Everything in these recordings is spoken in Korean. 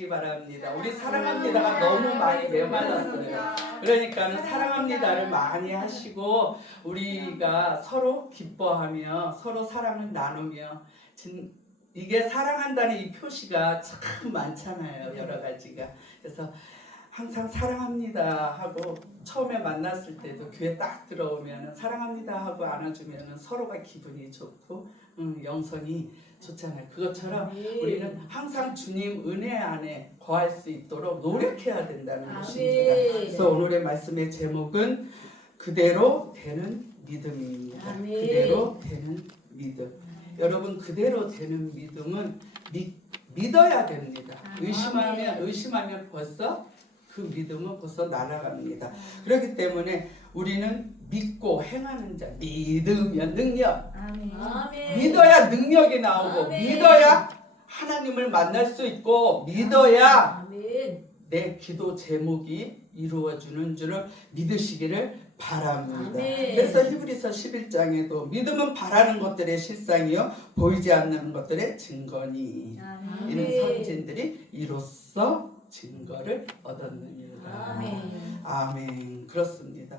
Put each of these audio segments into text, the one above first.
하시기 바랍니다. 우리 사랑합니다가 너무 많이 메말랐어요. 그러니까 사랑합니다를 많이 하시고 우리가 서로 기뻐하며 서로 사랑을 나누며 이게 사랑한다는 이 표시가 참 많잖아요. 여러 가지가. 그래서 항상 사랑합니다 하고 처음에 만났을 때도 교회 딱 들어오면 사랑합니다 하고 안아주면 서로가 기분이 좋고 영성이 좋잖아요. 그것처럼 우리는 항상 주님 은혜 안에 거할 수 있도록 노력해야 된다는 것입니다. 그래서 오늘의 말씀의 제목은 그대로 되는 믿음입니다. 그대로 되는 믿음. 여러분 그대로 되는 믿음은 믿어야 됩니다. 의심하면 벌써 그 믿음은 벌써 날아갑니다. 그렇기 때문에 우리는 믿고 행하는 자, 믿으면 능력. 믿어야 능력이 나오고 믿어야 하나님을 만날 수 있고 믿어야 내 기도 제목이 이루어지는 줄을 믿으시기를 바랍니다. 그래서 히브리서 11장에도 믿음은 바라는 것들의 실상이요 보이지 않는 것들의 증거니 이런 선진들이 이로써 증거를 얻었느니라. 아멘. 그렇습니다.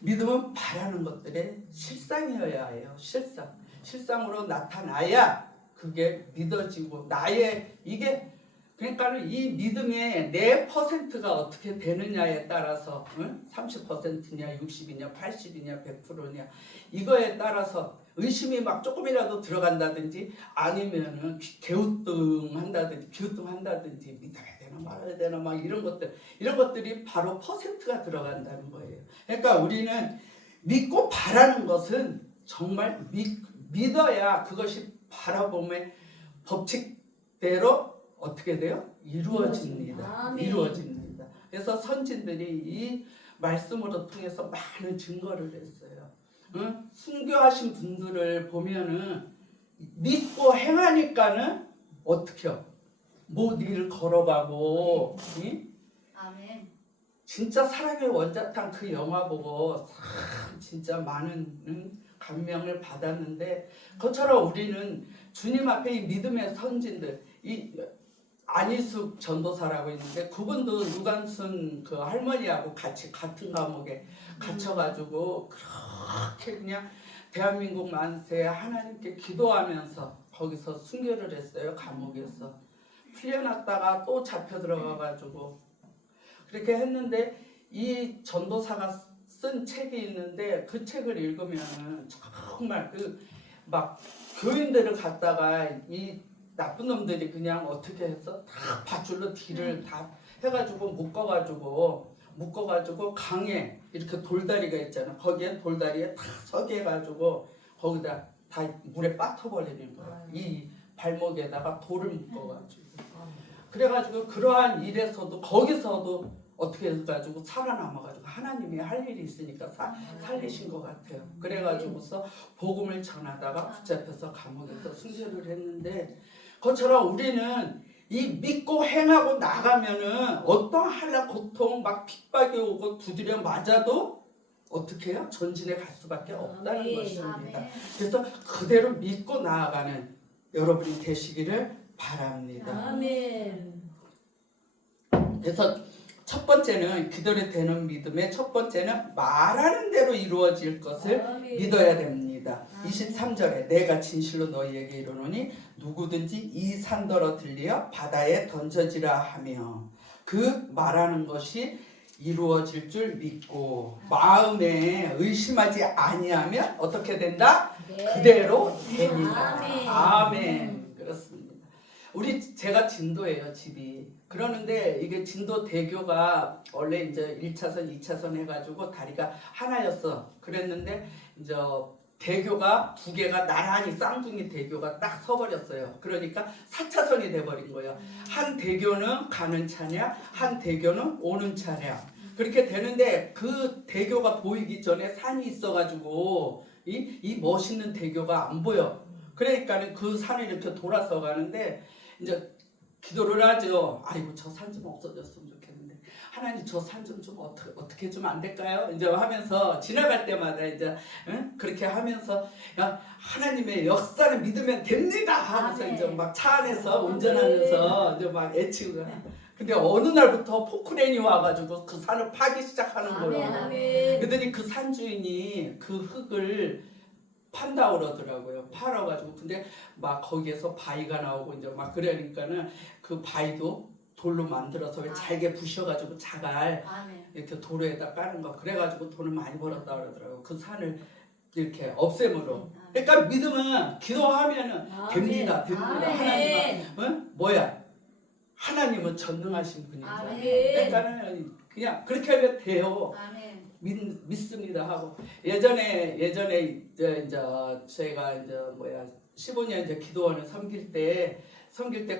믿음은 바라는 것들의 실상이어야 해요. 실상으로 나타나야 그게 믿어지고 나의 이게 그러니까 이 믿음의 내 퍼센트가 어떻게 되느냐에 따라서 30%냐 60이냐 80이냐 100%냐 이거에 따라서 의심이 막 조금이라도 들어간다든지 아니면은 기우뚱한다든지 믿어야 되나 말아야 되나 막 이런 것들이 바로 퍼센트가 들어간다는 거예요. 그러니까 우리는 믿고 바라는 것은 정말 믿어야 그것이 바라봄의 법칙대로 어떻게 돼요? 이루어집니다. 이루어집니다. 그래서 선진들이 이 말씀으로 통해서 많은 증거를 했어요. 순교하신 분들을 보면은 믿고 행하니까는 어떻게요? 못 일을 걸어가고, 진짜 사랑의 원자탄 그 영화 보고 진짜 많은 감명을 받았는데 그것처럼 우리는 주님 앞에 이 믿음의 선진들 이 안희숙 전도사라고 있는데 그분도 유관순 그 할머니하고 같이 같은 감옥에 갇혀가지고 그렇게 그냥 대한민국 만세 하나님께 기도하면서 거기서 순교를 했어요. 감옥에서 풀려났다가 또 잡혀 들어가가지고 그렇게 했는데 이 전도사가 쓴 책이 있는데 그 책을 읽으면은 정말 그 막 교인들을 갖다가 이 나쁜 놈들이 그냥 어떻게 해서 다 밧줄로 뒤를 다 해가지고 묶어가지고 강에 이렇게 돌다리가 있잖아. 거기에 돌다리에 다 서게 해가지고 거기다 다 물에 빠터버리는 거야. 이 발목에다가 돌을 묶어가지고. 그래가지고 그러한 일에서도 거기서도 어떻게 해가지고 살아남아가지고 하나님이 할 일이 있으니까 살리신 것 같아요. 그래가지고서 복음을 전하다가 붙잡혀서 감옥에서 순교를 했는데 그것처럼 우리는 이 믿고 행하고 나가면은 어떤 한라 고통 막 핍박이 오고 두드려 맞아도 어떻게 해요? 전진해 갈 수밖에 없다는 것입니다. 그래서 그대로 믿고 나아가는 여러분이 되시기를 바랍니다. 그래서 첫 번째는 그대로 되는 믿음의 첫 번째는 말하는 대로 이루어질 것을 믿어야 됩니다. 23절에 내가 진실로 너희에게 이르노니 누구든지 이 산더러 들리어 바다에 던져지라 하며 그 말하는 것이 이루어질 줄 믿고 마음에 의심하지 아니하면 어떻게 된다? 그대로 됩니다. 아멘. 그렇습니다. 제가 진도예요, 집이. 그러는데 이게 진도 대교가 원래 이제 1차선, 2차선 해가지고 다리가 하나였어. 그랬는데 이제 대교가 두 개가 나란히 쌍둥이 대교가 딱 서버렸어요. 그러니까 4차선이 돼버린 거예요. 한 대교는 가는 차량, 한 대교는 오는 차량. 그렇게 되는데 그 대교가 보이기 전에 산이 있어가지고 이 멋있는 대교가 안 보여. 그러니까 그 산을 이렇게 돌아서 가는데 이제 기도를 하죠. 아이고 저 산 좀 없어졌으면 좋겠는데 하나님 저 산 좀 어떻게 좀 안 될까요? 이제 하면서 지나갈 때마다 이제 그렇게 하면서 야, 하나님의 역사를 믿으면 됩니다 하면서 아멘. 이제 막 차 안에서 운전하면서 이제 막 애치고 근데 어느 날부터 포크레인이 와가지고 그 산을 파기 시작하는 거예요. 아멘. 그러더니 그 산 주인이 그 흙을 판다 그러더라고요. 팔아가지고 근데 막 거기에서 바위가 나오고 이제 막 그러니까는 그 바위도 돌로 만들어서 왜 잘게 부셔가지고 자갈 아멘. 이렇게 도로에다 까는 거 그래가지고 돈을 많이 벌었다 그러더라고요. 그 산을 이렇게 없애므로. 그러니까 믿음은 기도하면은 됩니다. 아멘. 하나님은 뭐야? 하나님은 전능하신 분이죠. 아멘. 그러니까는 그냥 그렇게 하면 돼요. 아멘. 믿습니다 하고 예전에 이제 제가 이제 15년 이제 기도원을 섬길 때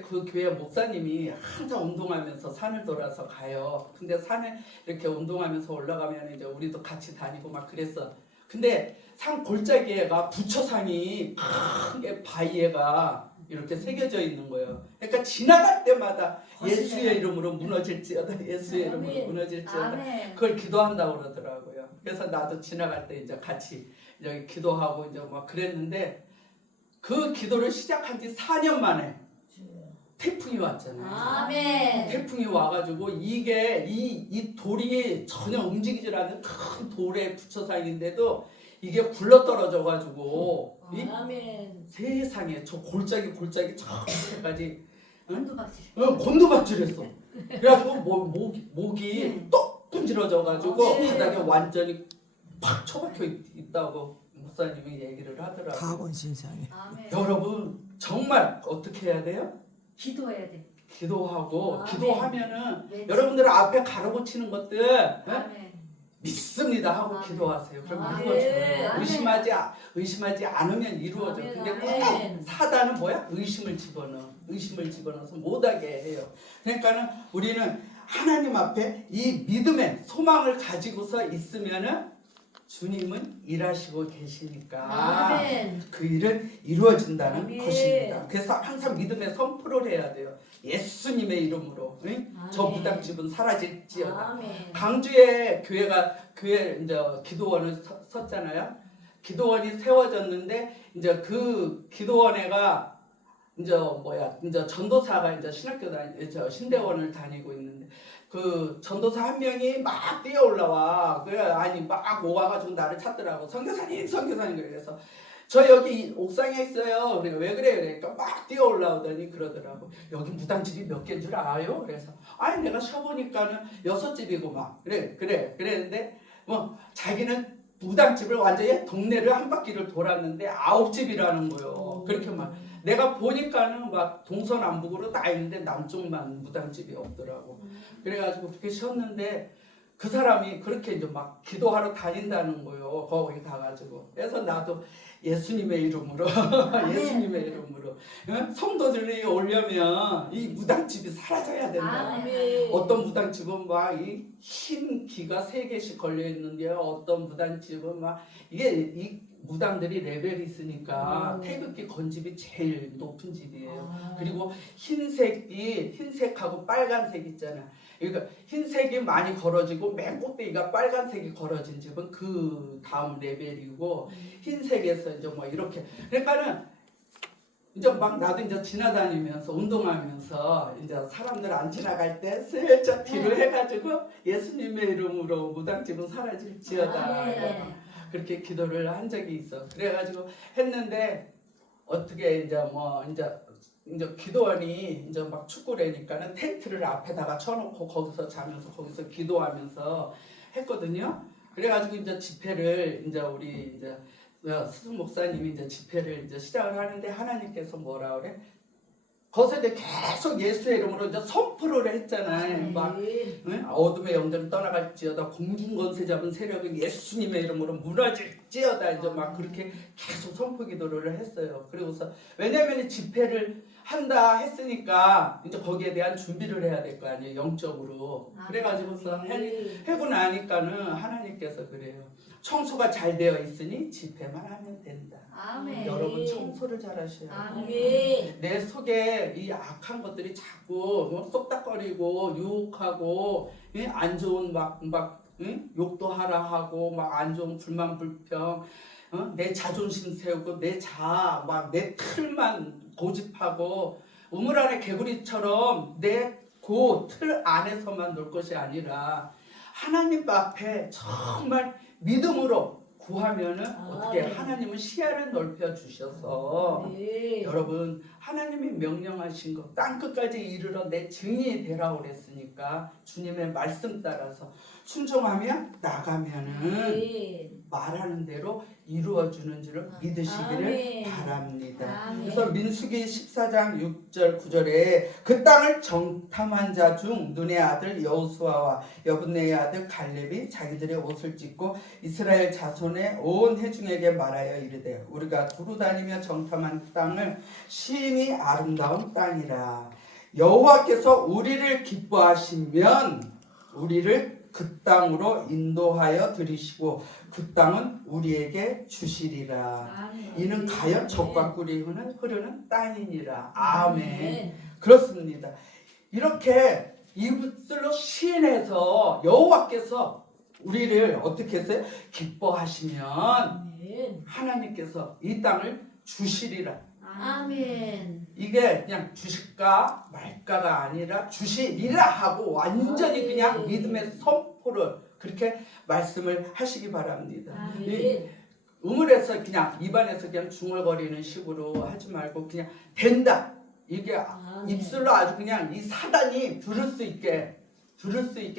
그 교회 목사님이 항상 운동하면서 산을 돌아서 가요. 근데 산을 이렇게 운동하면서 올라가면 이제 우리도 같이 다니고 막 그랬어. 근데 산 골짜기에가 부처상이 크게 바위에가 이렇게 새겨져 있는 거예요. 그러니까 지나갈 때마다 예수의 이름으로 무너질지어다. 예수의 이름으로 무너질지어다. 아멘. 그걸 기도한다고 그러더라고요. 그래서 나도 지나갈 때 이제 같이 여기 기도하고 이제 막 그랬는데 그 기도를 시작한 지 4년 만에 태풍이 왔잖아요. 아멘. 태풍이 와가지고 이게 이 돌이 전혀 움직이질 않는 큰 돌의 부처상인데도 이게 굴러떨어져가지고 아멘. 세상에 저 골짜기 저까지 곤두박질. 곤두박질했어. 그래가지고 목이 똑 분질러져가지고 바닥에 완전히 팍 처박혀 있다고 목사님이 얘기를 하더라고요. 가본신상에. 아멘. 여러분 정말 어떻게 해야 돼요? 기도해야 돼. 기도하고 아멘. 기도하면은 왠지. 여러분들 앞에 가로고치는 것들 아멘. 믿습니다 하고 아멘. 기도하세요. 그럼 아멘. 이루어져요. 아멘. 의심하지 않으면 이루어져. 아멘. 근데 아멘. 꼭 사단은 뭐야? 의심을 집어넣어서 못하게 해요. 그러니까는 우리는 하나님 앞에 이 믿음의 소망을 가지고서 있으면은 주님은 일하시고 계시니까 아멘. 그 일은 이루어진다는 아멘. 것입니다. 그래서 항상 믿음의 선포를 해야 돼요. 예수님의 이름으로 저 아멘. 무당집은 사라질지어다. 아멘. 강주에 교회 이제 기도원을 섰잖아요. 기도원이 세워졌는데 이제 그 기도원에가 이제 전도사가 이제 신대원을 다니고 있는데 그 전도사 한 명이 막 뛰어 올라와. 막 오가가지고 나를 찾더라고. 선교사님 그래서 저 여기 옥상에 있어요. 그러니까 왜 그래? 그러니까 막 뛰어 올라오더니 그러더라고. 여기 무당집이 몇 개인 줄 알아요? 그래서 아니 내가 쉬어보니까는 6집이고 막 그랬는데 자기는 무당집을 완전히 동네를 한 바퀴를 돌았는데 9집이라는 거예요. 그렇게 막 내가 보니까는 막 동서남북으로 다 있는데 남쪽만 무당집이 없더라고. 그래가지고 그렇게 쉬었는데 그 사람이 그렇게 이제 막 기도하러 다닌다는 거예요. 거기 가가지고. 그래서 나도 예수님의 이름으로 예수님의 이름으로 성도들이 오려면 이 무당집이 사라져야 된다. 아멘. 어떤 무당집은 막 이 흰 기가 3개씩 걸려 있는데요. 어떤 무당집은 막 이 무당들이 레벨이 있으니까 태극기 건집이 제일 높은 집이에요. 그리고 흰색하고 빨간색 있잖아. 그러니까 흰색이 많이 걸어지고 맨 꼭대기가 빨간색이 걸어진 집은 그 다음 레벨이고 흰색에서 이제 이렇게 그러니까는 이제 막 나도 이제 지나다니면서 운동하면서 이제 사람들 안 지나갈 때 슬쩍 뒤로 해가지고 예수님의 이름으로 무당집은 사라질지어다. 그렇게 기도를 한 적이 있어. 그래가지고 했는데 어떻게 이제 기도원이 이제 막 축구래니까는 텐트를 앞에다가 쳐놓고 거기서 자면서 거기서 기도하면서 했거든요. 그래가지고 이제 집회를 이제 우리 이제 스승 목사님이 이제 집회를 이제 시작을 하는데 하나님께서 뭐라 그래? 거기서 이제 계속 예수의 이름으로 이제 선포를 했잖아요. 막 어둠의 영들을 떠나갈지어다 공중권세 잡은 세력은 예수님의 이름으로 무너질지어다 이제 막 그렇게 계속 선포 기도를 했어요. 그리고서 왜냐하면 집회를 한다 했으니까 이제 거기에 대한 준비를 해야 될 거 아니에요. 영적으로. 그래가지고서 하고 나니까는 하나님께서 그래요. 청소가 잘 되어 있으니 집회만 하면 된다. 아멘. 여러분 청소를 잘 하셔야 돼요. 아멘. 내 속에 이 악한 것들이 자꾸 쏙닥거리고 유혹하고 안 좋은 막 욕도 하라 하고 막 안 좋은 불만 불평 내 자존심 세우고 내 자아 막 내 틀만 고집하고 우물 안에 개구리처럼 내 그 틀 안에서만 놀 것이 아니라 하나님 앞에 정말 믿음으로 구하면은 어떻게 하나님은 시야를 넓혀 주셔서 여러분 하나님이 명령하신 것 땅 끝까지 이르러 내 증인이 되라 그랬으니까 주님의 말씀 따라서 순종하면 나가면은 말하는 대로 이루어주는 줄을 믿으시기를 바랍니다. 그래서 민수기 14장 6절 9절에 그 땅을 정탐한 자 중 눈의 아들 여호수아와 여분네의 아들 갈렙이 자기들의 옷을 찢고 이스라엘 자손의 온 회중에게 말하여 이르되 우리가 두루 다니며 정탐한 땅을 심히 아름다운 땅이라 여호와께서 우리를 기뻐하시면 우리를 그 땅으로 인도하여 들이시고 그 땅은 우리에게 주시리라. 이는 가연 젖과 꿀이 흐르는 땅이니라. 아멘. 그렇습니다. 이렇게 이것들로 시인해서 여호와께서 우리를 어떻게 했어요? 기뻐하시면 하나님께서 이 땅을 주시리라. 아멘. 이게 그냥 주실까 말까가 아니라 주시리라 하고 완전히 그냥 믿음의 선포를 그렇게 말씀을 하시기 바랍니다. 이 우물에서 그냥 입안에서 그냥 중얼거리는 식으로 하지 말고 그냥 된다. 이게 입술로 아주 그냥 이 사단이 들을 수 있게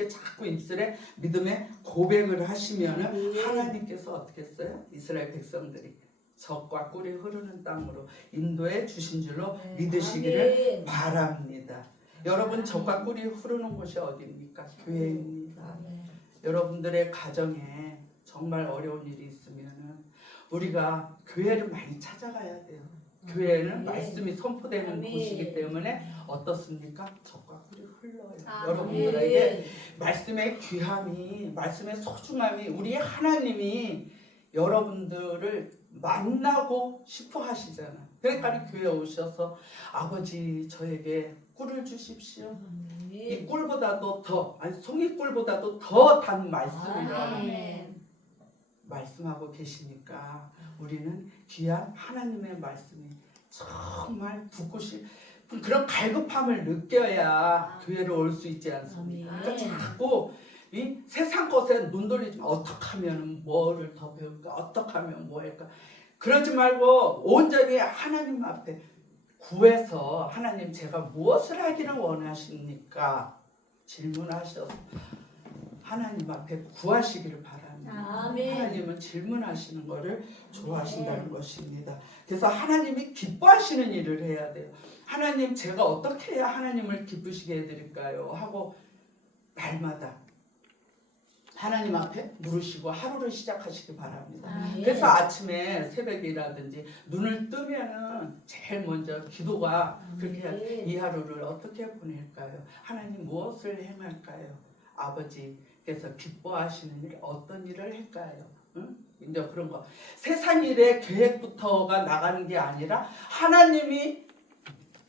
자꾸 입술에 믿음의 고백을 하시면은 하나님께서 어떻게 했어요? 이스라엘 백성들이 젖과 꿀이 흐르는 땅으로 인도해 주신 줄로 믿으시기를 바랍니다. 여러분 젖과 꿀이 흐르는 곳이 어디입니까? 교회입니다. 여러분들의 가정에 정말 어려운 일이 있으면은 우리가 교회를 많이 찾아가야 돼요. 교회는 말씀이 선포되는 곳이기 때문에 어떻습니까? 젖과 꿀이 흘러요. 여러분들에게 말씀의 귀함이 말씀의 소중함이 우리 하나님이 여러분들을 만나고 싶어 하시잖아. 그러니까 교회에 오셔서 아버지 저에게 꿀을 주십시오. 이 꿀보다도 더 송이꿀보다도 더 단 말씀이라는 말씀하고 계시니까 우리는 귀한 하나님의 말씀이 정말 듣고 그런 갈급함을 느껴야 교회로 올 수 있지 않습니까? 그러니까 자꾸 이 세상 것에 눈 돌리지 마. 어떻게 하면 뭐를 더 배울까? 어떻게 하면 뭐 할까? 그러지 말고 온전히 하나님 앞에 구해서 하나님 제가 무엇을 하기를 원하십니까? 질문하셔서 하나님 앞에 구하시기를 바랍니다. 하나님은 질문하시는 것을 좋아하신다는 것입니다. 그래서 하나님이 기뻐하시는 일을 해야 돼요. 하나님 제가 어떻게 해야 하나님을 기쁘시게 해드릴까요? 하고 날마다 하나님 앞에 물으시고 하루를 시작하시기 바랍니다. 그래서 아침에 새벽이라든지 눈을 뜨면은 제일 먼저 기도가 그렇게 해야 돼요. 이 하루를 어떻게 보낼까요? 하나님 무엇을 행할까요? 아버지께서 기뻐하시는 일 어떤 일을 할까요? 응? 이제 그런 거 세상 일의 계획부터가 나가는 게 아니라 하나님이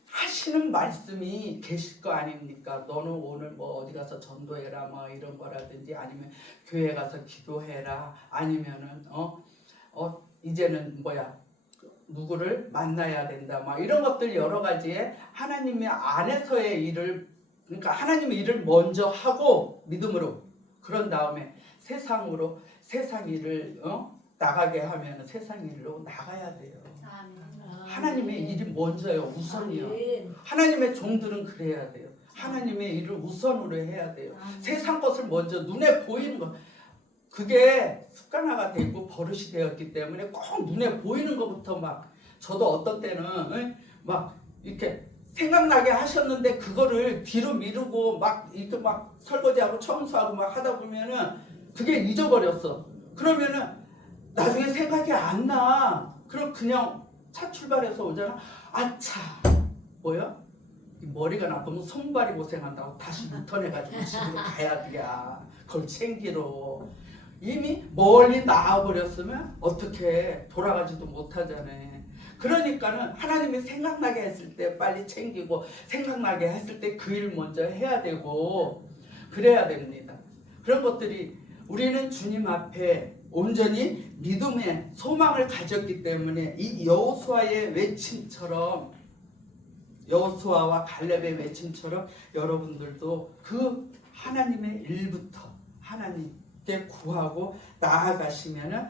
하시는 말씀이 계실 거 아닙니까? 너는 오늘 뭐 어디 가서 전도해라 뭐 이런 거라든지 아니면 교회 가서 기도해라 아니면은 이제는 누구를 만나야 된다 막 이런 것들 여러 가지의 하나님의 안에서의 일을 그러니까 하나님의 일을 먼저 하고 믿음으로 그런 다음에 세상 일을 나가게 하면 세상 일로 나가야 돼요. 하나님의 일이 먼저요. 우선이요. 하나님의 종들은 그래야 돼요. 하나님의 일을 우선으로 해야 돼요. 세상 것을 먼저 눈에 보이는 것 그게 습관화가 되고 버릇이 되었기 때문에 꼭 눈에 보이는 것부터 막 저도 어떤 때는 막 이렇게 생각나게 하셨는데 그거를 뒤로 미루고 막 이렇게 막 설거지하고 청소하고 막 하다 보면은 그게 잊어버렸어. 그러면은 나중에 생각이 안 나. 그럼 그냥 차 출발해서 오잖아. 아차 뭐야? 머리가 나쁘면 손발이 고생한다고 다시 유턴해가지고 집으로 가야 돼. 그걸 챙기러 이미 멀리 나와버렸으면 어떻게 돌아가지도 못하잖아요. 그러니까는 하나님이 생각나게 했을 때 빨리 챙기고 생각나게 했을 때 그 일 먼저 해야 되고 그래야 됩니다. 그런 것들이 우리는 주님 앞에 온전히 믿음의 소망을 가졌기 때문에 이 여호수아의 외침처럼 여호수아와 갈렙의 외침처럼 여러분들도 그 하나님의 일부터 하나님께 구하고 나아가시면은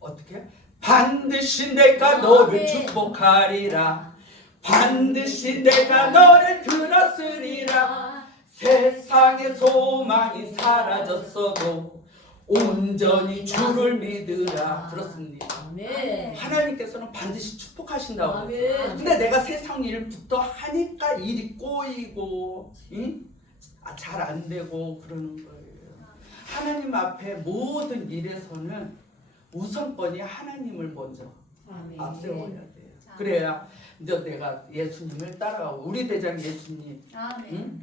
어떻게? 반드시 내가 너를 축복하리라. 반드시 내가 너를 들었으리라. 세상의 소망이 사라졌어도 온전히 주를 믿으라. 그렇습니다. 아멘. 하나님께서는 반드시 축복하신다고. 아멘. 근데 내가 세상 일부터 하니까 일이 꼬이고 잘 안 되고 그러는 거예요. 하나님 앞에 모든 일에서는 우선권이 하나님을 먼저 아멘. 앞세워야 돼요. 그래야 이제 내가 예수님을 따라가고 우리 대장 예수님,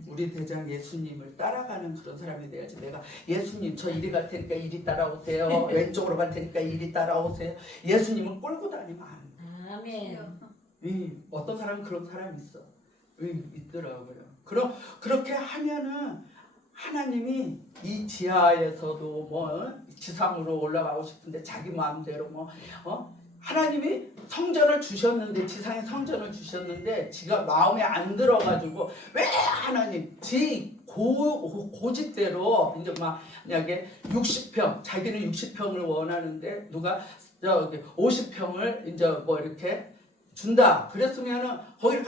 우리 대장 예수님을 따라가는 그런 사람이 돼야지. 내가 예수님 저 이리 갈 테니까 이리 따라오세요. 왼쪽으로 갈 테니까 이리 따라오세요. 예수님을 끌고 다니면 안 돼. 아멘. 어떤 사람은 그런 사람이 있어. 있더라고요. 그렇게 하면은 하나님이 이 지하에서도 뭐 지상으로 올라가고 싶은데 자기 마음대로 하나님이 성전을 주셨는데 지상에 성전을 주셨는데 지가 마음에 안 들어가지고 왜 하나님 지 고집대로 이제 만약에 60평 자기는 60평을 원하는데 누가 저기 50평을 이제 뭐 이렇게 준다 그랬으면은 거기를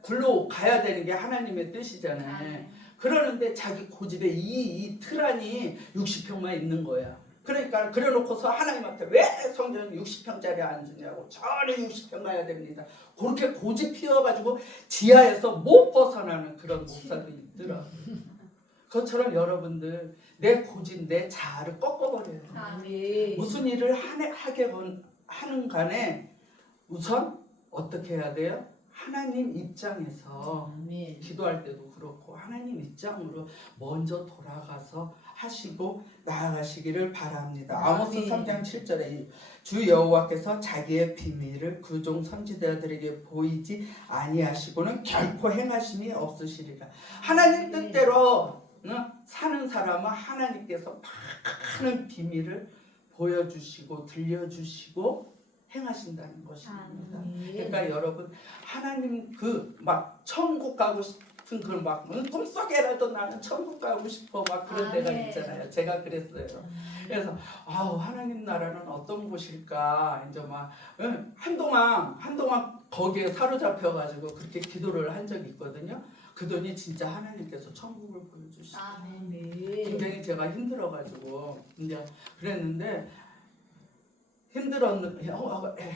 굴러 가야 되는 게 하나님의 뜻이잖아요. 그러는데 자기 고집에 이 틀 안이 60평만 있는 거야. 그러니까 그래놓고서 하나님한테 왜 성전 60평짜리 안 주냐고. 저는 60평 가야 됩니다. 그렇게 고집 피워가지고 지하에서 못 벗어나는 그런 목사도 있더라. 그것처럼 여러분들 내 고집 내 자아를 꺾어버려요. 아멘. 무슨 일을 하는 간에 우선 어떻게 해야 돼요? 하나님 입장에서 아멘. 기도할 때도 그렇고 하나님 입장으로 먼저 돌아가서 하시고 나아가시기를 바랍니다. 아모스 3장 7절에 주 여호와께서 자기의 비밀을 그 종 선지자들에게 보이지 아니하시고는 결코 행하심이 없으시리라. 하나님 뜻대로 사는 사람은 하나님께서 많은 비밀을 보여주시고 들려주시고 행하신다는 것입니다. 그러니까 여러분 하나님 천국 가고 싶은 그런 꿈속에라도 나는 천국 가고 싶어 그런 데가 있잖아요. 제가 그랬어요. 그래서 하나님 나라는 어떤 곳일까 이제 한동안 거기에 사로잡혀 가지고 그렇게 기도를 한 적이 있거든요. 그더니 진짜 하나님께서 천국을 보여주시고 굉장히 제가 힘들어가지고 이제 그랬는데.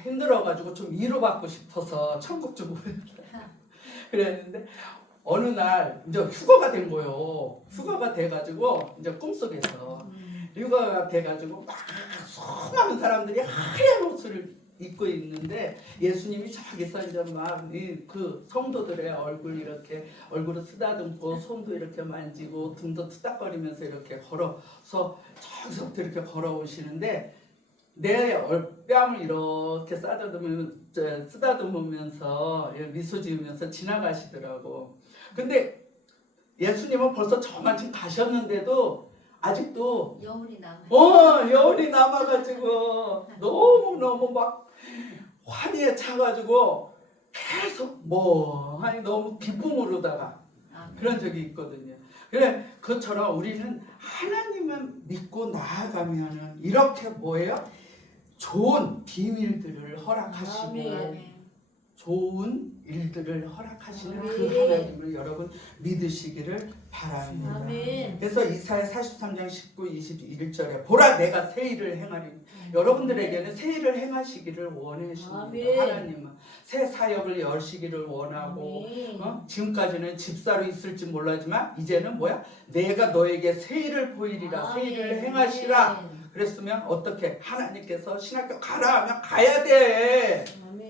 힘들어가지고 좀 위로받고 싶어서 천국 좀 그랬는데 어느 날 이제 휴가가 된 거예요. 휴가가 돼가지고 이제 꿈속에서 휴가가 돼가지고 막 수많은 사람들이 하얀 옷을 입고 있는데 예수님이 저기서 이제 그 성도들의 얼굴을 쓰다듬고 손도 이렇게 만지고 등도 투닥거리면서 이렇게 걸어서 저기서부터 이렇게 걸어오시는데. 내 뺨을 이렇게 쓰다듬으면서 미소 지으면서 지나가시더라고. 근데 예수님은 벌써 저만큼 가셨는데도 아직도 여운이 남아가지고 너무 막 환희에 차가지고 계속 너무 기쁨으로다가 그런 적이 있거든요. 그래 그것처럼 우리는 하나님을 믿고 나아가면은 이렇게 좋은 비밀들을 허락하시고 좋은 일들을 허락하시는 그 하나님을 여러분 믿으시기를 바랍니다. 아멘. 그래서 이사야 43장 19, 21절에 보라 내가 새 일을 행하리. 여러분들에게는 새 일을 행하시기를 원하십니다. 하나님은 새 사역을 여시기를 원하고 지금까지는 집사로 있을지 몰라지만 이제는 내가 너에게 새 일을 보이리라. 새 일을 행하시라. 그랬으면 어떻게 하나님께서 신학교 가라 하면 가야 돼.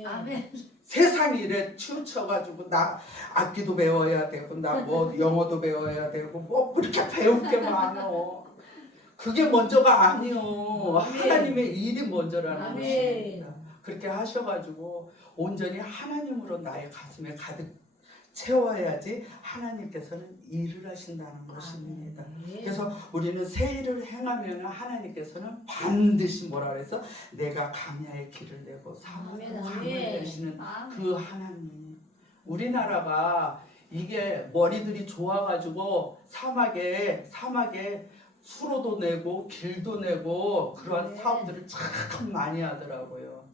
아멘. 세상 일에 치우쳐가지고 나 악기도 배워야 되고 나 영어도 배워야 되고 이렇게 배울 게 많어. 그게 먼저가 아니요. 아멘. 하나님의 일이 먼저라는 아멘. 것입니다. 그렇게 하셔가지고 온전히 하나님으로 나의 가슴에 가득 채워야지 하나님께서는 일을 하신다는 것입니다. 그래서 우리는 새 일을 행하면 하나님께서는 반드시 뭐라 그래서 내가 강야의 길을 내고 사막의 아멘, 강을 아멘. 내시는 아멘. 그 하나님. 우리나라가 이게 머리들이 좋아가지고 사막에 수로도 내고 길도 내고 그러한 네. 사업들을 참 많이 하더라고요.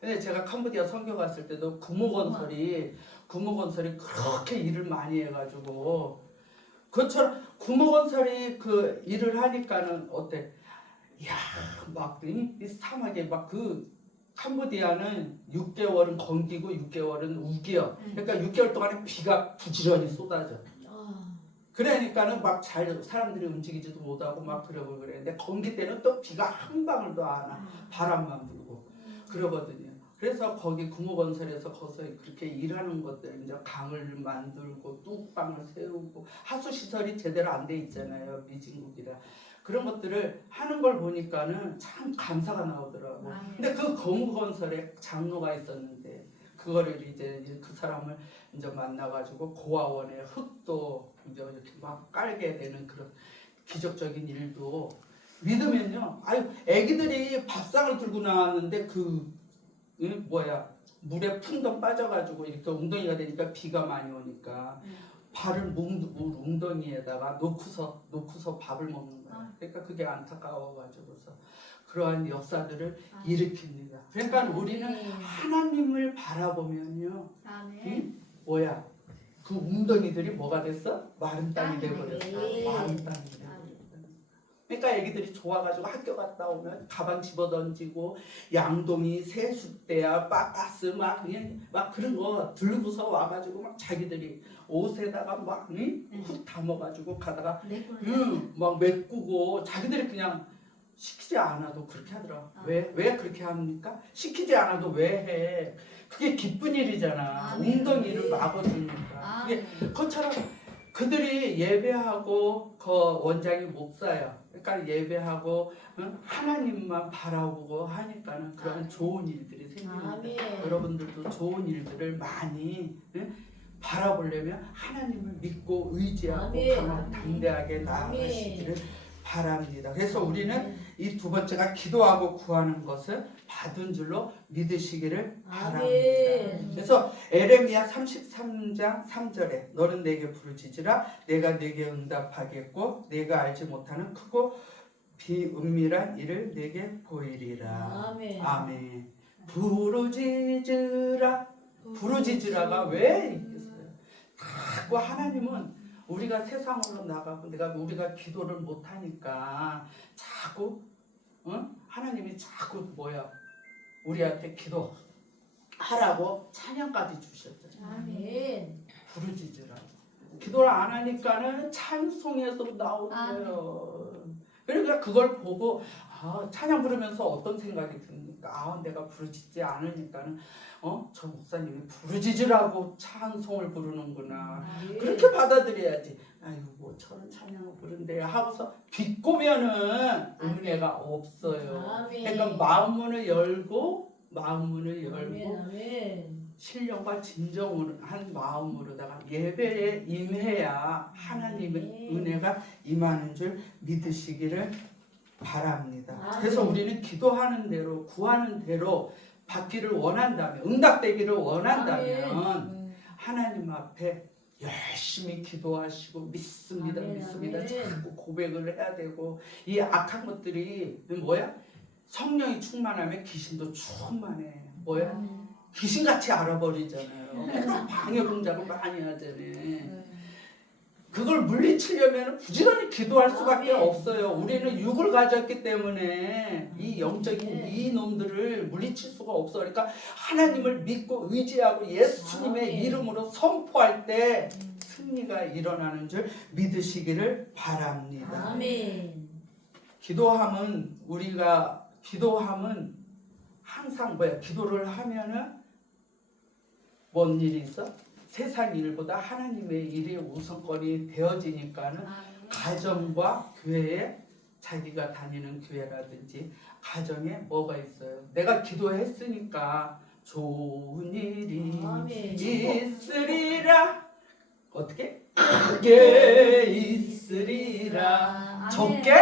근데 제가 캄보디아 선교 갔을 때도 구모건설이 그렇게 일을 많이 해가지고 그것처럼 구모건설이 그 일을 하니까는 어때? 이야 이 사막에 막 그 캄보디아는 6개월은 건기고 6개월은 우기요. 그러니까 6개월 동안에 비가 부지런히 쏟아져. 그러니까는 막 잘 사람들이 움직이지도 못하고 막 그러고 그랬는데 건기 때는 또 비가 한 방울도 안 와. 바람만 불고 그러거든요. 그래서 거기 구모건설에서 거기서 그렇게 일하는 것들 이제 강을 만들고 뚝방을 세우고 하수 시설이 제대로 안 돼 있잖아요. 미진국이라 그런 것들을 하는 걸 보니까는 참 감사가 나오더라고. 근데 그 구모건설에 장로가 있었는데 그거를 이제 그 사람을 이제 만나가지고 고아원에 흙도 이제 이렇게 막 깔게 되는 그런 기적적인 일도 믿으면요. 아유 애기들이 밥상을 들고 나왔는데 물에 풍덩 빠져가지고 이렇게 웅덩이가 되니까 비가 많이 오니까 발을 물 웅덩이에다가 놓고서 밥을 먹는 거야. 그러니까 그게 안타까워가지고서 그러한 역사들을 일으킵니다. 그러니까 우리는 하나님을 바라보면요, 그 웅덩이들이 뭐가 됐어? 마른 땅이 돼버렸어. 마른 땅이 돼버렸어. 그러니까 애기들이 좋아가지고 학교 갔다 오면 가방 집어던지고 양동이 세숫대야 빠가스 막 그런 거 들고서 와가지고 막 자기들이 옷에다가 막 흙 담아가지고 가다가 막 메꾸고 자기들이 그냥 시키지 않아도 그렇게 하더라. 왜 그렇게 합니까? 시키지 않아도 왜 해? 그게 기쁜 일이잖아. 웅덩이를 막아주니까. 그게 그것처럼 그들이 예배하고 그 원장이 목사야. 그러니까 예배하고 하나님만 바라보고 하니까는 그런 좋은 일들이 생깁니다. 여러분들도 좋은 일들을 많이 바라보려면 하나님을 믿고 의지하고 강하고 담대하게 나아가시기를 바랍니다. 그래서 우리는 이 두 번째가 기도하고 구하는 것을 받은 줄로 믿으시기를 바랍니다. 그래서 에레미야 33장 3절에 너는 내게 부르짖으라 내가 내게 응답하겠고 내가 알지 못하는 크고 비은밀한 일을 내게 보이리라. 아멘. 부르짖으라가 왜 있겠어요? 자꾸 하나님은 우리가 세상으로 나가고 우리가 기도를 못하니까 자꾸 하나님이 자꾸 우리한테 기도하라고 찬양까지 주셨잖아요. 부르짖으라고. 기도를 안 하니까는 찬송에서 나오는 거예요. 그러니까 그걸 보고 찬양 부르면서 어떤 생각이 듭니까? 내가 부르짖지 않으니까는 저 목사님이 부르짖으라고 찬송을 부르는구나. 그렇게 받아들여야지. 아이고 저런 찬양을 부른대 하고서 비꼬면은 은혜가 없어요. 그러니까 마음문을 열고 신령과 진정한 마음으로다가 예배에 임해야 하나님의 은혜가 임하는 줄 믿으시기를 바랍니다. 그래서 우리는 기도하는 대로 구하는 대로 받기를 원한다면 응답되기를 원한다면 하나님 앞에 열심히 기도하시고 믿습니다. 자꾸 고백을 해야 되고 이 악한 것들이 성령이 충만하면 귀신도 충만해. 귀신같이 알아버리잖아요. 방해 공작을 많이 하잖아요. 그걸 물리치려면 부지런히 기도할 수밖에 없어요. 우리는 육을 가졌기 때문에 이 영적인 이 놈들을 물리칠 수가 없어. 그러니까 하나님을 믿고 의지하고 예수님의 이름으로 선포할 때 승리가 일어나는 줄 믿으시기를 바랍니다. 기도함은 항상 기도를 하면은 뭔 일이 있어? 세상 일보다 하나님의 일이 우선권이 되어지니까는 가정과 교회에 자기가 다니는 교회라든지 가정에 뭐가 있어요. 내가 기도했으니까 좋은 일이 아멘. 있으리라. 어떻게? 크게 있으리라. 적게?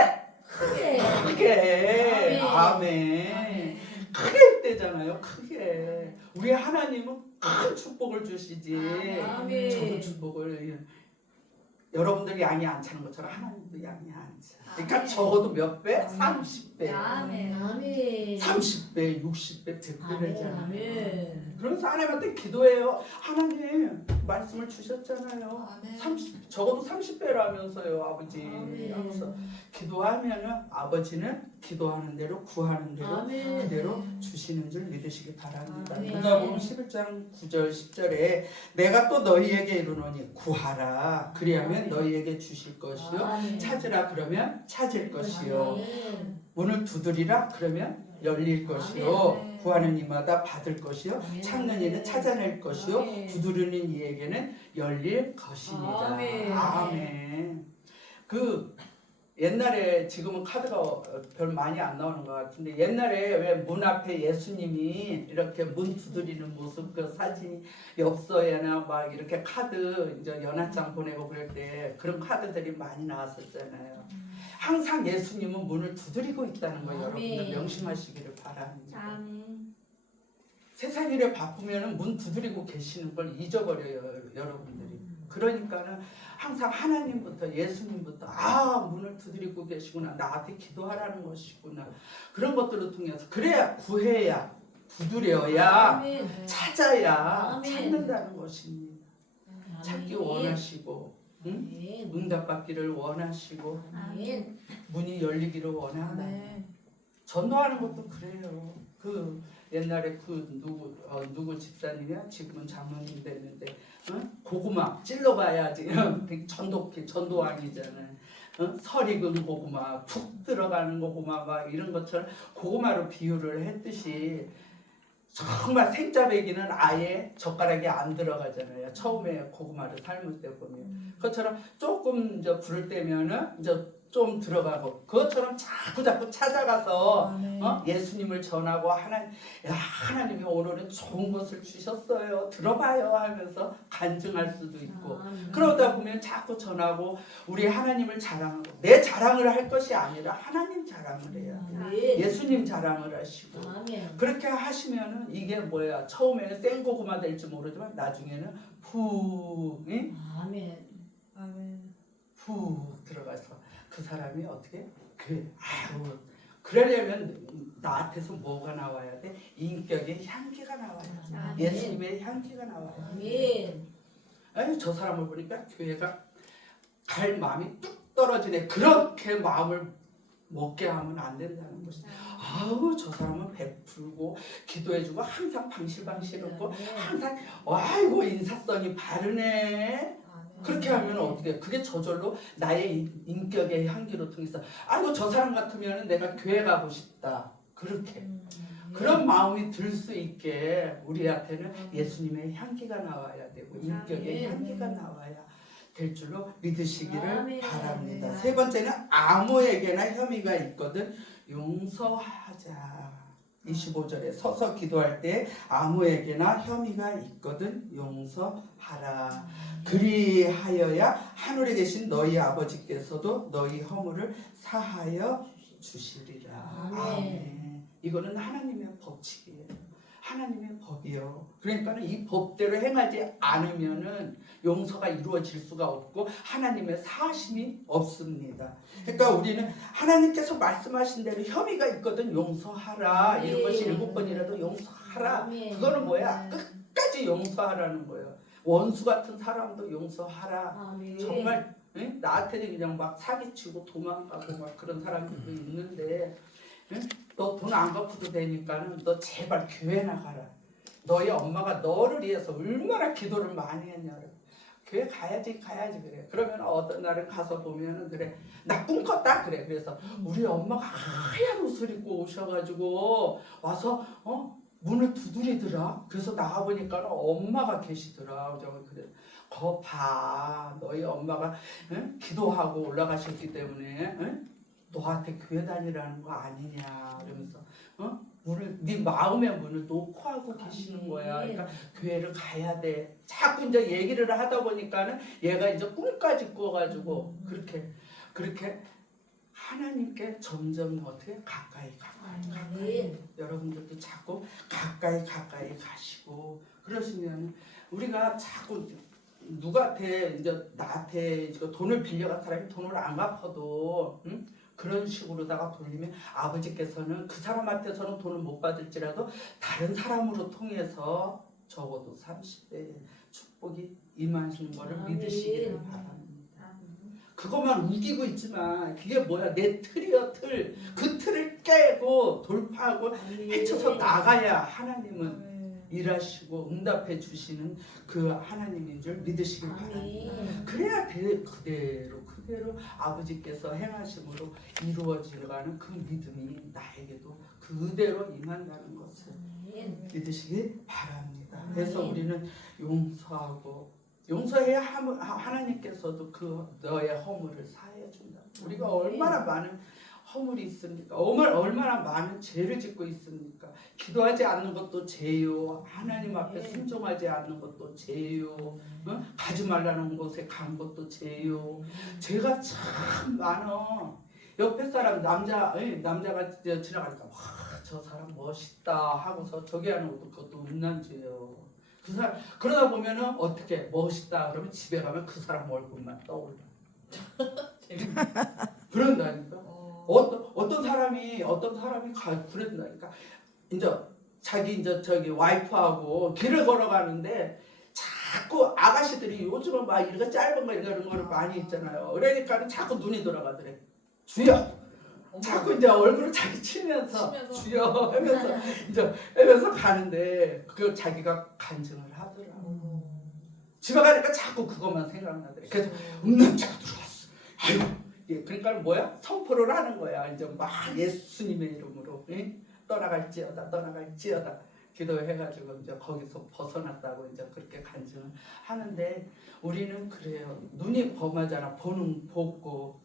크게. 크게. 아멘. 아멘. 크게 때잖아요. 크게. 우리 하나님은 큰 축복을 주시지. 아멘. 저도 축복을 여러분들이 양이 안 차는 것처럼 하나님도 양이 안 차. 그러니까 아멘. 적어도 몇 배? 아멘. 30배. 아멘. 30배, 60배, 100배잖아요. 아멘. 그러면서 하나님한테 기도해요. 하나님 말씀을 주셨잖아요. 아멘. 30 적어도 30배라면서요, 아버지. 아멘. 하면서 기도하면은 아버지는 기도하는 대로 구하는 대로 아멘. 그대로 주시는 줄 믿으시기 바랍니다. 아멘. 누가복음 11장 9절 10절에 내가 또 너희에게 이르노니 구하라 그리하면 너희에게 주실 것이요 아멘. 찾으라 그러면 찾을 것이요 아멘. 문을 두드리라 그러면 열릴 것이요 아멘. 구하는 이마다 받을 것이요 아멘. 찾는 이는 찾아낼 것이요 아멘. 두드리는 이에게는 열릴 것입니다. 아멘. 아멘. 그 옛날에 지금은 카드가 별 많이 안 나오는 것 같은데 옛날에 왜 문 앞에 예수님이 이렇게 문 두드리는 모습 그 사진이 엽서에나 막 이렇게 카드 이제 연합장 보내고 그럴 때 그런 카드들이 많이 나왔었잖아요. 항상 예수님은 문을 두드리고 있다는 거 여러분들 아멘. 명심하시기를 바랍니다. 아멘. 세상 일에 바쁘면 문 두드리고 계시는 걸 잊어버려요 여러분들이. 그러니까는 항상 하나님부터 예수님부터 문을 두드리고 계시구나 나한테 기도하라는 것이구나 그런 것들을 통해서 그래야 구해야 두드려야 아멘. 찾아야 아멘. 찾는다는 것입니다. 찾기 원하시고 응? 아멘. 응답받기를 원하시고 아멘. 문이 열리기를 원한다. 아멘. 전도하는 것도 그래요. 그 옛날에 그 누구 집사님이야 지금은 장로님 됐는데 고구마 찔러봐야지 전도왕이잖아요. 설 익은 고구마 푹 들어가는 고구마 막 이런 것처럼 고구마로 비유를 했듯이 정말 생짜배기는 아예 젓가락이 안 들어가잖아요. 처음에 고구마를 삶을 때 보면 그것처럼 조금 이제 불을 떼면은 이제 좀 들어가고 그것처럼 자꾸 찾아가서 아멘. 예수님을 전하고 하나님이 오늘은 좋은 것을 주셨어요. 들어봐요 하면서 간증할 수도 있고 아멘. 그러다 보면 자꾸 전하고 우리 하나님을 자랑하고 내 자랑을 할 것이 아니라 하나님 자랑을 해야 돼. 아멘. 예수님 자랑을 하시고 아멘. 그렇게 하시면은 이게 뭐야 처음에는 생고구마 될지 모르지만 나중에는 푹 아멘. 아멘. 푹 들어가서 그 사람이 어떻게 그러려면 나한테서 뭐가 나와야 돼? 인격의 향기가 나와야 돼. 아멘. 예수님의 향기가 나와야 돼. 아멘. 아니 저 사람을 보니까 교회가 갈 마음이 뚝 떨어지네. 그렇게 마음을 먹게 하면 안 된다는 것이다. 저 사람은 베풀고 기도해주고 항상 방실방실하고 항상 아이고 인사성이 바르네. 그렇게 하면 어떻게? 그게 저절로 나의 인격의 향기로 통해서 아이고 저 사람 같으면 내가 교회 가고 싶다. 그렇게 그런 마음이 들 수 있게 우리한테는 예수님의 향기가 나와야 되고 인격의 향기가 나와야 될 줄로 믿으시기를 아멘. 바랍니다. 아멘. 세 번째는 아무에게나 혐의가 있거든 용서하자. 25절에 서서 기도할 때 아무에게나 혐의가 있거든 용서하라. 그리하여야 하늘에 계신 너희 아버지께서도 너희 허물을 사하여 주시리라. 아멘. 이거는 하나님의 법칙이에요. 하나님의 법이요. 그러니까는 이 법대로 행하지 않으면은 용서가 이루어질 수가 없고 하나님의 사하심이 없습니다. 그러니까 우리는 하나님께서 말씀하신 대로 혐의가 있거든 용서하라. 이런 것이 7번이라도 용서하라. 그거는 뭐야? 끝까지 용서하라는 거예요. 원수 같은 사람도 용서하라. 아멘. 정말 응? 나한테는 그냥 막 사기치고 도망가고 막 그런 사람들도 있는데 응? 너 돈 안 갚아도 되니까는 너 제발 교회 나가라. 너희 엄마가 너를 위해서 얼마나 기도를 많이 했냐. 교회 가야지 그래. 그러면 어떤 날은 가서 보면은 그래 나 꿈꿨다 그래. 그래서 우리 엄마가 하얀 옷을 입고 오셔가지고 와서 문을 두드리더라. 그래서 나가보니까 엄마가 계시더라. 그래. 거 봐. 너희 엄마가 응? 기도하고 올라가셨기 때문에 응? 너한테 교회 다니라는 거 아니냐 그러면서 문을 네 마음의 문을 놓고 하고 계시는 거야. 그러니까 교회를 가야 돼. 자꾸 이제 얘기를 하다 보니까는 얘가 이제 꿈까지 꾸어가지고 그렇게 하나님께 점점 어떻게 가까이 여러분들도 자꾸 가까이 가시고 그러시면 우리가 자꾸 누구한테 이제 나한테 이제 돈을 빌려간 사람이 돈을 안 갚아도 그런 식으로다가 돌리면 아버지께서는 그 사람한테서는 돈을 못 받을지라도 다른 사람으로 통해서 적어도 30배의 축복이 임하시는 것을 믿으시기를 바랍니다. 그것만 우기고 있지만 그게 뭐야? 내 틀이여 틀. 그 틀을 깨고 돌파하고 헤쳐서 나가야 하나님은 일하시고 응답해 주시는 그 하나님인 줄 믿으시길 바랍니다. 그래야 그대로 아버지께서 행하심으로 이루어지는 그 믿음이 나에게도 그대로 임한다는 것을 믿으시길 바랍니다. 그래서 우리는 용서해야 하나님께서도 그 너의 허물을 사해 준다. 우리가 얼마나 많은 허물이 있습니까? 얼마나 많은 죄를 짓고 있습니까? 기도하지 않는 것도 죄요. 하나님 앞에 순종하지 않는 것도 죄요. 가지 말라는 곳에 간 것도 죄요. 죄가 참 많아. 옆에 사람 남자가 지나가니까 와, 저 사람 멋있다 하고서 저기 하는 것도 그것도 음란죄요. 그 사람 그러다 보면은 어떻게 멋있다 그러면 집에 가면 그 사람 얼굴만 떠올라. 그런다니까. 어떤 사람이 그런다니까. 이제 저기 와이프하고 길을 걸어가는데 자꾸 아가씨들이 요즘은 막 이렇게 짧은 거 이런 거를 많이 있잖아요. 그러니까는 자꾸 눈이 돌아가더래. 주여. 자꾸 이제 얼굴을 자기 치면서 주여 하면서 가는데 그 자기가 간증을 하더라고. 집에 가니까 자꾸 그것만 생각나더래. 그래서 음란자가 들어왔어. 아이고. 그러니까 뭐야? 선포를 하는 거야. 이제 막 예수님의 이름으로 떠나갈지어다 기도해가지고 이제 거기서 벗어났다고 이제 그렇게 간증을 하는데 우리는 그래요. 눈이 범하잖아. 보는 보고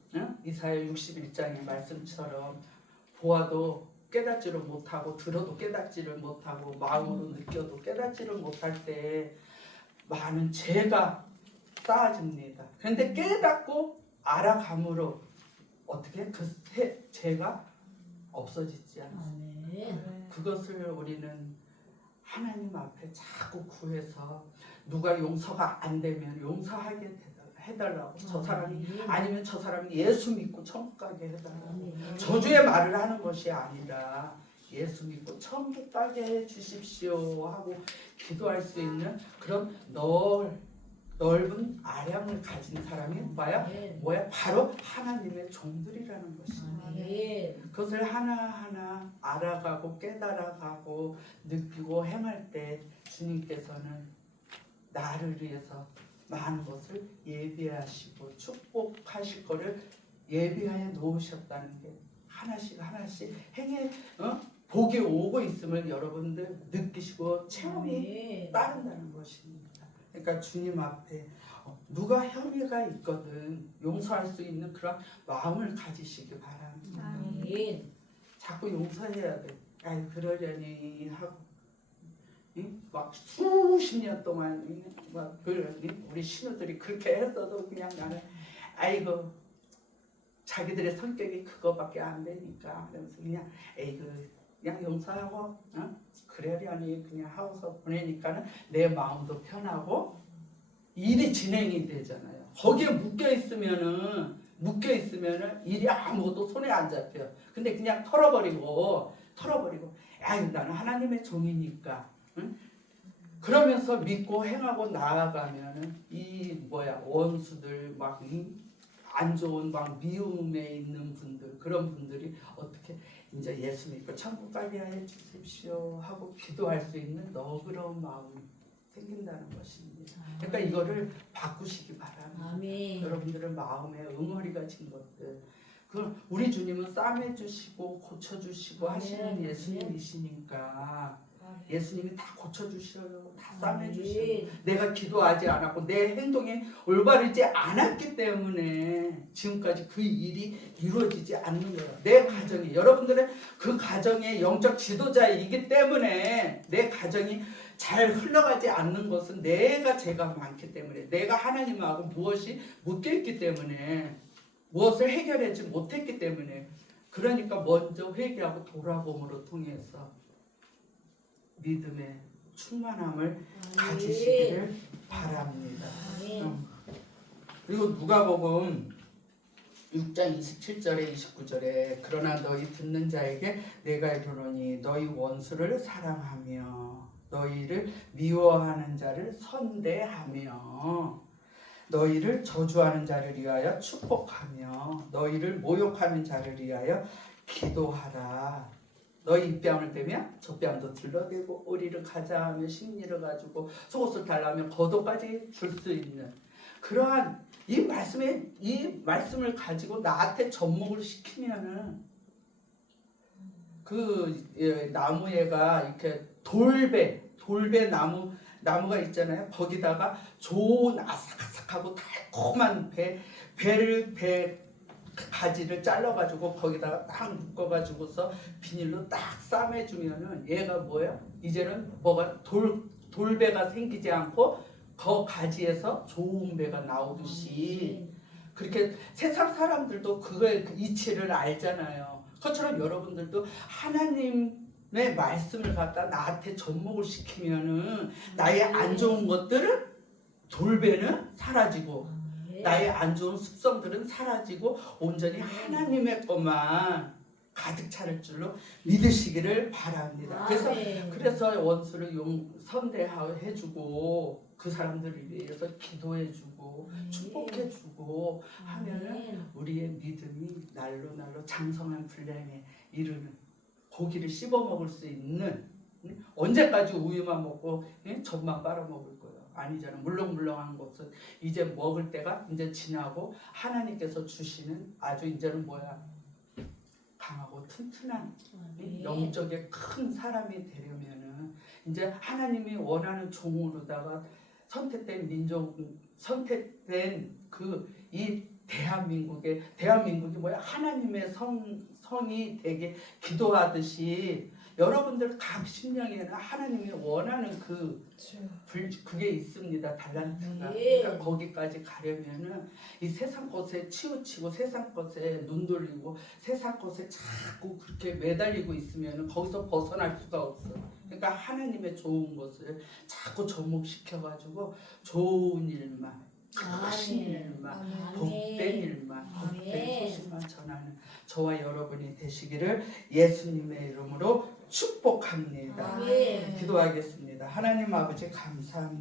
이사야 61장의 말씀처럼 보아도 깨닫지를 못하고 들어도 깨닫지를 못하고 마음으로 느껴도 깨닫지를 못할 때 많은 죄가 쌓아집니다. 그런데 깨닫고 알아감으로 어떻게 그 죄가 없어지지 않습니다. 그것을 우리는 하나님 앞에 자꾸 구해서 누가 용서가 안 되면 용서하게 해달라고 저 사람이 아니면 저 사람이 예수 믿고 천국 가게 해달라고 저주의 말을 하는 것이 아니라 예수 믿고 천국 가게 해주십시오 하고 기도할 수 있는 그런 넓은 아량을 가진 사람이 뭐야? 바로 하나님의 종들이라는 것입니다. 그것을 하나하나 알아가고 깨달아가고 느끼고 행할 때 주님께서는 나를 위해서 많은 것을 예비하시고 축복하실 것을 예비하여 놓으셨다는 게 하나씩 행해 복이 오고 있음을 여러분들 느끼시고 체험이 따른다는 것입니다. 그러니까 주님 앞에 누가 혐의가 있거든 용서할 수 있는 그런 마음을 가지시기 바랍니다. 자꾸 용서해야 돼. 아이 그러려니 하고 막 수십 년 동안 막 우리 신우들이 그렇게 했어도 그냥 나는 아이고 자기들의 성격이 그거밖에 안 되니까 그러면서 그냥 용서하고 그러려니 그냥 하고서 보내니까는 내 마음도 편하고 일이 진행이 되잖아요. 거기에 묶여 있으면은 일이 아무것도 손에 안 잡혀요. 근데 그냥 털어버리고 나는 하나님의 종이니까 그러면서 믿고 행하고 나아가면은 원수들 막 안 좋은 막 미움에 있는 분들 그런 분들이 어떻게 이제 예수 믿고 천국 가게 하여 주십시오 하고 기도할 수 있는 너그러운 마음이 생긴다는 것입니다. 그러니까 이거를 바꾸시기 바랍니다. 여러분들의 마음에 응어리가 진 것들 그 우리 주님은 싸매주시고 고쳐주시고 하시는 예수님이시니까 예수님이 다 고쳐주셔요. 다 싸매주셔요. 내가 기도하지 않았고 내 행동이 올바르지 않았기 때문에 지금까지 그 일이 이루어지지 않는 거예요. 내 가정이, 여러분들은 그 가정의 영적 지도자이기 때문에 내 가정이 잘 흘러가지 않는 것은 내가 죄가 많기 때문에, 내가 하나님하고 무엇이 묶여있기 때문에, 무엇을 해결하지 못했기 때문에, 그러니까 먼저 회개하고 돌아봄으로 통해서 믿음의 충만함을 가지시기를 바랍니다. 그리고 누가복음 6장 27절에 29절에 그러나 너희 듣는 자에게 내가 이르노니 너희 원수를 사랑하며 너희를 미워하는 자를 선대하며 너희를 저주하는 자를 위하여 축복하며 너희를 모욕하는 자를 위하여 기도하라. 너희 입뺨을 대면 저 뺨도 들러대고 오리를 가자 하며 식리를 가지고 속옷을 달라며 겉옷까지 줄 수 있는 그러한 이 말씀을 가지고 나한테 접목을 시키면은 그 나무에가 이렇게 돌배 나무가 있잖아요. 거기다가 좋은 아삭아삭하고 달콤한 배 가지를 잘라가지고 거기다가 딱 묶어가지고서 비닐로 딱 싸매주면은 얘가 뭐예요? 이제는 뭐가 돌배가 생기지 않고 그 가지에서 좋은 배가 나오듯이 그렇게 세상 사람들도 그거의 그 이치를 알잖아요. 그것처럼 여러분들도 하나님의 말씀을 갖다 나한테 접목을 시키면은 나의 안 좋은 것들은 돌배는 사라지고 나의 안 좋은 습성들은 사라지고 온전히 하나님의 것만 가득 차릴 줄로 믿으시기를 바랍니다. 그래서 원수를 선대해주고 그 사람들을 위해서 기도해주고 축복해주고 하면은 우리의 믿음이 날로 장성한 분량에 이르는 고기를 씹어 먹을 수 있는, 언제까지 우유만 먹고 젖만 빨아먹을 거예요. 아니잖아. 물렁물렁한 것은 이제 먹을 때가 이제 지나고 하나님께서 주시는 아주 이제는 뭐야, 강하고 튼튼한 영적의 큰 사람이 되려면은 이제 하나님이 원하는 종으로다가 선택된 민족, 선택된 이 대한민국이 뭐야, 하나님의 성이 되게 기도하듯이 여러분들 각 심령에는 하나님이 원하는 그게 있습니다. 달란트가. 그러니까 거기까지 가려면은 이 세상 것에 치우치고 세상 것에 눈 돌리고 세상 것에 자꾸 그렇게 매달리고 있으면은 거기서 벗어날 수가 없어. 그러니까 하나님의 좋은 것을 자꾸 접목시켜가지고 좋은 일만, 크신 일만, 복된 일만, 복된 소식만 전하는 저와 여러분이 되시기를 예수님의 이름으로 축복합니다. 기도하겠습니다. 하나님 아버지 감사합니다.